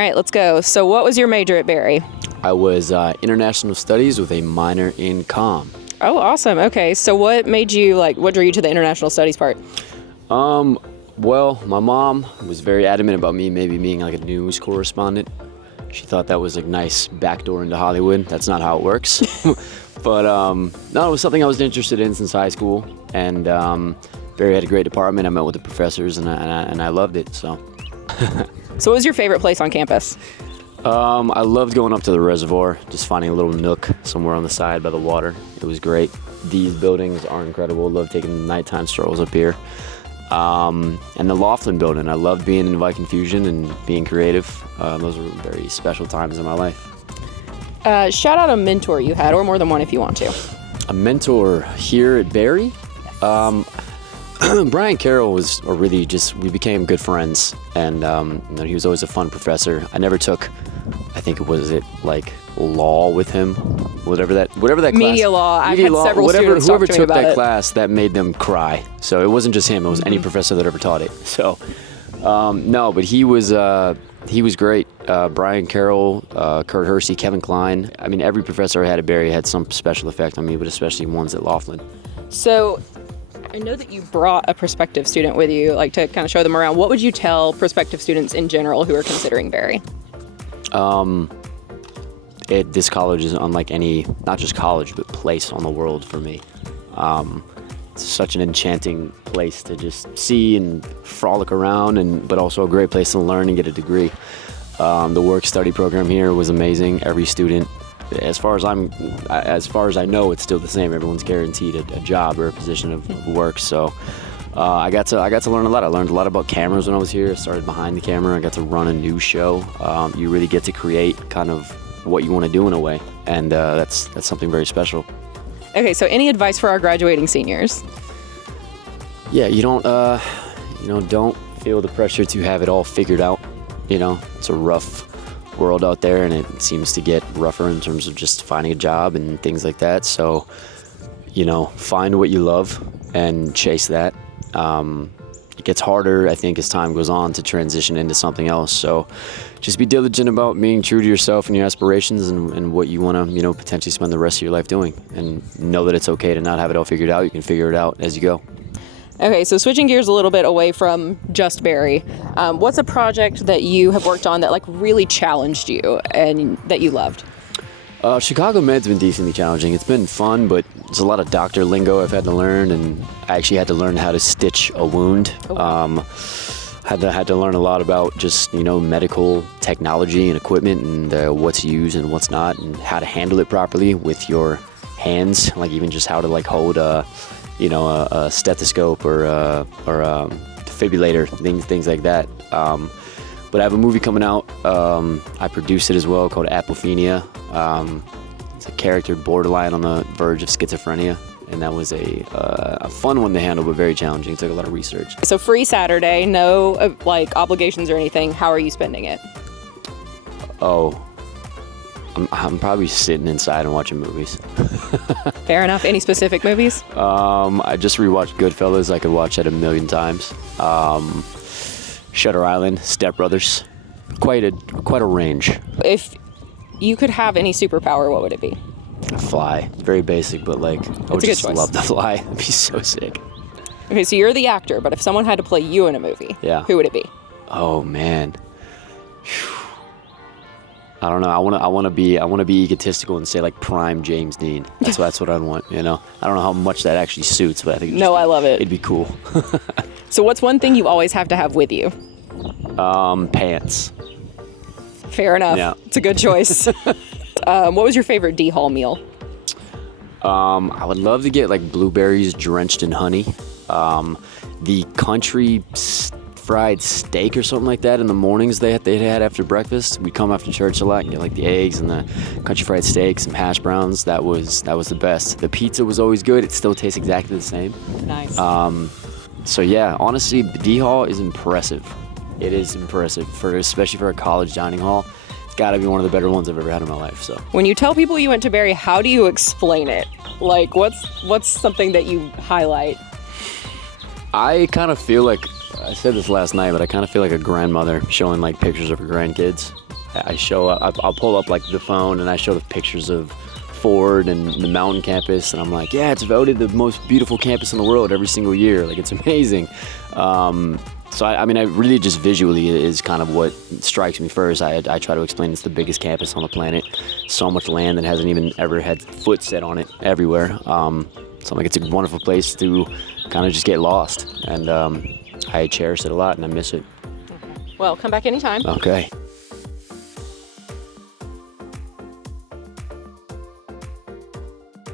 All right, let's go. So what was your major at Barry? I was international studies with a minor in comm. Oh, awesome. Okay, so what drew you to the international studies part? Well, my mom was very adamant about me maybe being like a news correspondent. She thought that was a nice backdoor into Hollywood. That's not how it works. But no, it was something I was interested in since high school. And Barry had a great department. I met with the professors, and I loved it. So. So what was your favorite place on campus? I loved going up to the reservoir, just finding a little nook somewhere on the side by the water. It was great. These buildings are incredible. Love taking nighttime strolls up here. And the Laughlin building. I loved being in Viking Fusion and being creative. Those were very special times in my life. Shout out a mentor you had, or more than one if you want to. A mentor here at Barry? Brian Carroll was we became good friends, and he was always a fun professor. I never took, law with him, whatever that class. Media law. I've had several students talk to me about it. Whoever took that class, that made them cry. So it wasn't just him; it was any professor that ever taught it. So, no, but he was great. Brian Carroll, Kurt Hersey, Kevin Klein. I mean, every professor I had at Barry had some special effect on me, but especially ones at Laughlin. So, I know that you brought a prospective student with you, to kind of show them around. What would you tell prospective students in general who are considering Barry? This college is unlike any, not just college, but place on the world for me. It's such an enchanting place to just see and frolic around, but also a great place to learn and get a degree. The work-study program here was amazing. Every student, as far as I know, it's still the same. Everyone's guaranteed a job or a position of work. So I got to learn a lot. I learned a lot about cameras when I was here. I started behind the camera. I got to run a news show. You really get to create kind of what you want to do in a way, and that's something very special. Okay, so any advice for our graduating seniors? Yeah, don't feel the pressure to have it all figured out. It's a rough world out there, and it seems to get rougher in terms of just finding a job and things like that. So, find what you love and chase that. It gets harder, I think, as time goes on to transition into something else. So just be diligent about being true to yourself and your aspirations and what you want to, potentially spend the rest of your life doing. And know that it's okay to not have it all figured out. You can figure it out as you go. Okay, so switching gears a little bit away from just Barry, what's a project that you have worked on that really challenged you and that you loved? Chicago Med's been decently challenging. It's been fun, but there's a lot of doctor lingo I've had to learn, and I actually had to learn how to stitch a wound. Okay. Had to learn a lot about just, medical technology and equipment and what's used and what's not, and how to handle it properly with your hands, even just how to hold a stethoscope or a defibrillator, things like that. But I have a movie coming out. I produced it as well, called Apophenia. It's a character borderline on the verge of schizophrenia, and that was a fun one to handle, but very challenging. It took a lot of research. So free Saturday, no obligations or anything. How are you spending it? I'm probably sitting inside and watching movies. Fair enough. Any specific movies? I just rewatched Goodfellas. I could watch that 1,000,000 times. Shutter Island, Step Brothers, quite a range. If you could have any superpower, what would it be? Fly. Very basic, but I would just love to fly. It'd be so sick. Okay, so you're the actor, but if someone had to play you in a movie, who would it be? Oh man, I don't know. I want to be egotistical and say prime James Dean. That's what I want. I don't know how much that actually suits, but I think I love it. It'd be cool. So what's one thing you always have to have with you? Pants. Fair enough. Yeah. It's a good choice. What was your favorite D Hall meal? I would love to get blueberries drenched in honey. The country fried steak or something like that in the mornings they had after breakfast. We'd come after church a lot and get the eggs and the country fried steak, some hash browns. That was the best. The pizza was always good. It still tastes exactly the same. Nice. So yeah, honestly, D Hall is impressive. It is impressive, especially for a college dining hall. It's got to be one of the better ones I've ever had in my life. So when you tell people you went to Barry, how do you explain it? What's something that you highlight? I kind of feel I said this last night, but I kind of feel like a grandmother showing pictures of her grandkids. I'll pull up like the phone and I show the pictures of Ford and the mountain campus, and I'm like, yeah, it's voted the most beautiful campus in the world every single year. Like, it's amazing. So I mean, I really just visually is kind of what strikes me first. I try to explain it's the biggest campus on the planet. So much land that hasn't even ever had foot set on it everywhere. So I'm like, it's a wonderful place to kind of just get lost. And I cherish it a lot and I miss it. Well, come back anytime. Okay.